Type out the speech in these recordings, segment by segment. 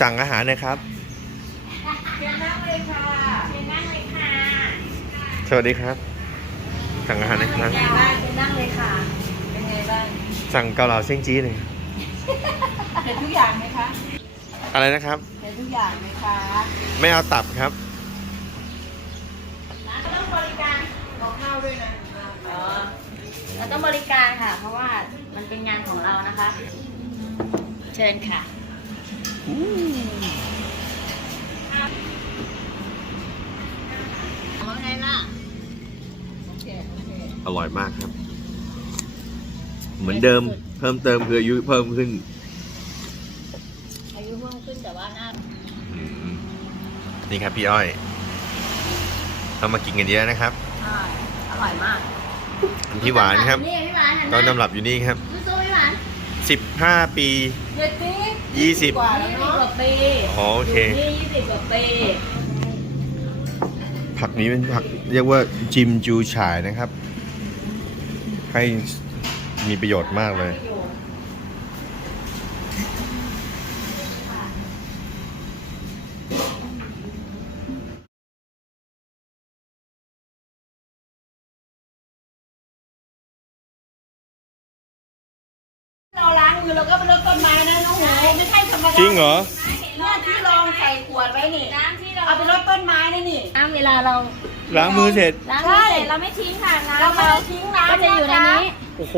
สั่งอาหารหนะครับ เชิญนั่งเลยค่ะเชิญนั่งเลยค่ะสวัสดีครับ สั่งอาหารหนะครับเป็นไงบ้างเชิญนั่งเลยค่ะ เป็นไงบ้างสั่งเกาเหลาเส้นจี้หนึ่งเห็นทุกอย่างไหมคะอะไรนะครับ เห็นทุกอย่างไหมคะไม่เอาตับครับ ร้านก็ต้องบริการบอกข้าวด้วยนะอ๋อเราต้องบริการค่ะ เพราะว่ามันเป็นงานของเรานะคะ เชิญค่ะ อเคอร่อยมากครับ เหมือนเดิมเพิ่มเติมคืออายุเพิ่มขึ้น อายุเพิ่มขึ้นแต่ว่าหน้าอืมนี่ครับพี่อ้อยเรามากินกันเยอะนะครับใช่อร่อยมากพี่หวานครับนี่พี่หวานหันหตอนน้าตำรับอยู่นี่ครับสู้ๆพี่หวาน15ปีเด็ดปียี่สิบกว่าแล้วเนาะกว่าปีอ๋อโอเคยู่นี่ยี่สิบกว่าปีผักนี้เป็นผักเรียกว่าจิมจูฉายนะครับ ให้มีประโยชน์มากเลย เราล้างมือเราก็ไปรดต้นไม้นะน้องหนูไม่ใช่ธรรมดาจริงเหรอ เนี่ยที่รองใส่ขวดไว้นี่เอาไปรดต้นไม้นะนี่ น้ำเวลาเรา ล้างมือเสร็จ ล้างมือเสร็จเราไม่ทิ้งค่ะน้ำเราไม่ได้ทิ้งน้ำก็จะอยู่ในนี้ โอ้โห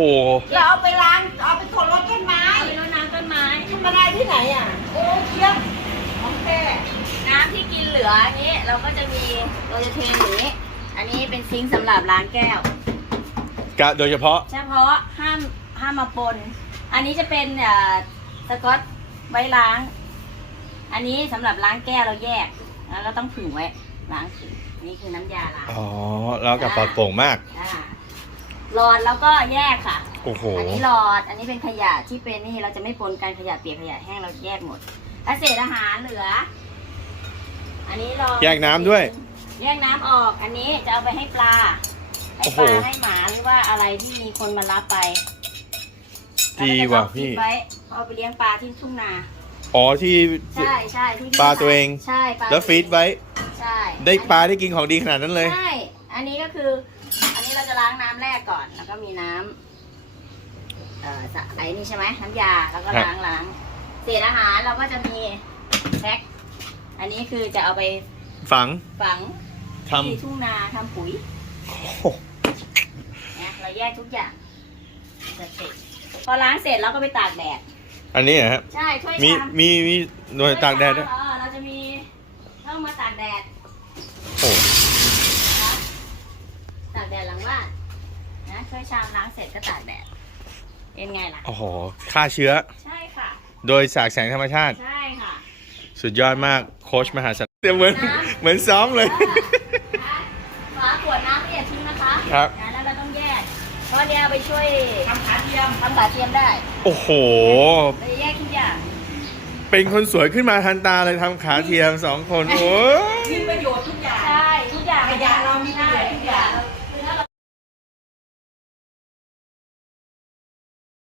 เราเอาไปล้างเอาไปถดรดต้นไม้เอาไปรดน้ำต้นไม้ธรรมดาที่ไหนอะโอ้เทียบของแท้น้ำที่กินเหลืออันนี้เราก็จะมีเราจะเทอย่างนี้ อันนี้เป็นซิงค์สำหรับล้างแก้ว กะโดยเฉพาะ เฉพาะห้ามห้ามมาปน อันนี้จะเป็นเอ่อสกอตไว้ล้าง อันนี้สำหรับล้างแก้วเราแยกแล้วก็ต้องผึ่งไว้ ล้างผึ่งนี่คือน้ำยาล้าง อ๋อ แล้วกับปลอดโปร่งมาก อ่าหลอดแล้วก็แยกค่ะ โอ้โห อันนี้หลอด อันนี้เป็นขยะที่เป็นนี่เราจะไม่ปนกันขยะเปียกขยะแห้งเราแยกหมดถ้าเศษอาหารเหลือ อันนี้ลองแยกน้ำด้วย แยกน้ำออก อันนี้จะเอาไปให้ปลา ให้โอ้ปโหลาให้หมาหรือว่าอะไรที่มีคนมารับไปดีว่ะแล้ก็จพี่เก็บไว้เอาไปเลี้ยงปลาที่ทุ่งนา อ๋อที่ ใช่ใช่ที่ปลาตัวเอง ใช่ปลาแล้วฟีดไว้ ใช่ได้ปลาได้กินของดีขนาดนั้นเลย ใช่ อันนี้ก็คือ อันนี้เราจะล้างน้ำแรกก่อน แล้วก็มีน้ำเอ่อสะไอ้นี่ใช่ไหมน้ำยา แล้วก็ครับ ล้างล้างเศษอาหารเราก็จะมีแพ็ค อันนี้คือจะเอาไปฝังฝังทที่ทุ่งนาทำปุ๋ยำโอ้โหนะเราแยกทุกอย่างเสร็จพอล้างเสร็จเราก็ไปตากแดด อันนี้เหรอครับใช่ถ้วยมีชามมีมีหน่วยตากแดดด้วย เออเราจะมีต้องมาตากแดด โอ้นะตากแดดหลังบ้านนะถ้วยชามล้างเสร็จก็ตากแดด เป็นไงล่ะ โอ้โหฆ่าเชื้อ ใช่ค่ะ โดยสากแสงธรรมชาติ ใช่ค่ะสุดยอดมากโค้ชมหาสัตว์เตรียมเหมือนน้ำเหมือนซ้อมเลยฝาขวดน้ำไม่อย่าทิ้งนะคะครับนะแล้วเราต้องแยกเพราะเดี๋ยวเอาไปช่วยทำขาเทียมทำขาเทียมได้ โอ้โหเราจะแยกทุกอย่างเป็นคนสวยขึ้นมาทันตาเลยทำขาเทียมสองคนโอ้ยมีประโยชน์ทุก